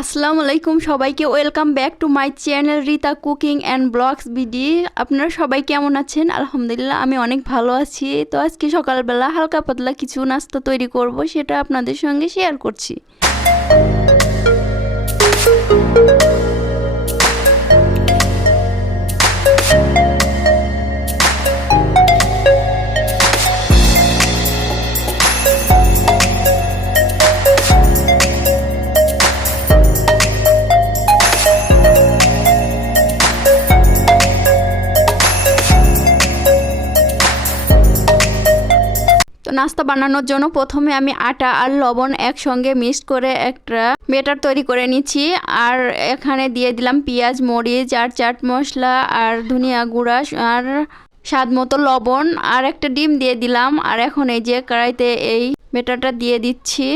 আসসালামু আলাইকুম সবাইকে welcome back to my channel Rita cooking and blogs video. আপনারা সবাই কেমন আছেন? আলহামদুলিল্লাহ আমি অনেক ভালো আছি। তো আজকে সকালবেলা হালকা পাতলা কিছু নাস্তা তৈরি করব, সেটা আপনাদের সঙ্গে শেয়ার করছি। নাস্তা বানানোর জন্য প্রথমে আমি আটা আর লবণ একসঙ্গে মিক্স করে একটা ব্যাটার তৈরি করে নিচ্ছি। আর এখানে দিয়ে দিলাম পেঁয়াজ, মরিচ আর চাট মশলা আর ধনিয়া গুঁড়া আর স্বাদ মতো লবণ আর একটা ডিম দিয়ে দিলাম। আর এখন এই যে কড়াইতে এই ব্যাটারটা দিয়ে দিচ্ছি।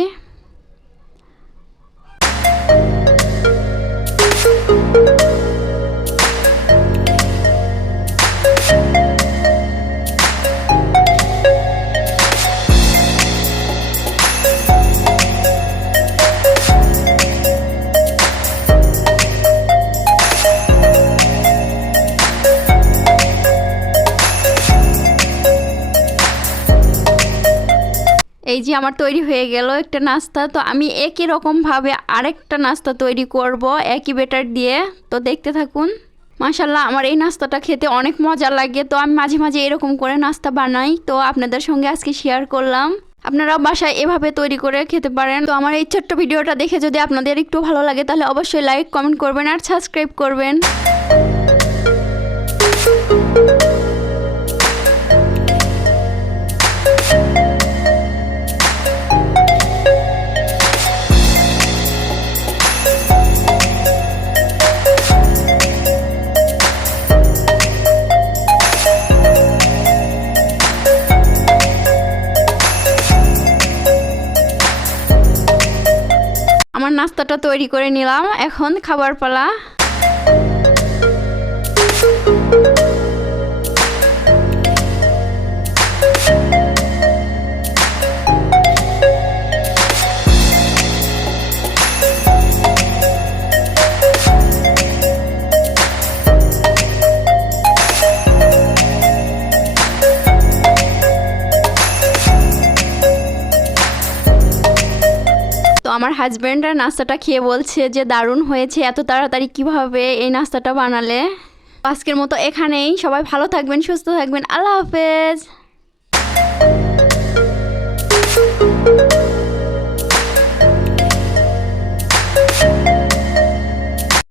এই যে আমার তৈরি হয়ে গেল একটা নাস্তা। তো আমি একই রকমভাবে আরেকটা নাস্তা তৈরি করব একই ব্যাটার দিয়ে। তো দেখতে থাকুন। মাশাআল্লাহ আমার এই নাস্তাটা খেতে অনেক মজা লাগে। তো আমি মাঝে মাঝে এরকম করে নাস্তা বানাই, তো আপনাদের সঙ্গে আজকে শেয়ার করলাম। আপনারা বাসায় এভাবে তৈরি করে খেতে পারেন। তো আমার এই ছোট্ট ভিডিওটা দেখে যদি আপনাদের একটু ভালো লাগে তাহলে অবশ্যই লাইক কমেন্ট করবেন আর সাবস্ক্রাইব করবেন। আমার নাস্তাটা তৈরি করে নিলাম, এখন খাবার পালা। তো আমার হাজব্যান্ড নাস্তাটা খেয়ে বলছে যে দারুণ হয়েছে, এত তাড়াতাড়ি কিভাবে এই নাস্তাটা বানালে। আজকের মতো এখানেই, সবাই ভালো থাকবেন, সুস্থ থাকবেন, আল্লাহ হাফেজ।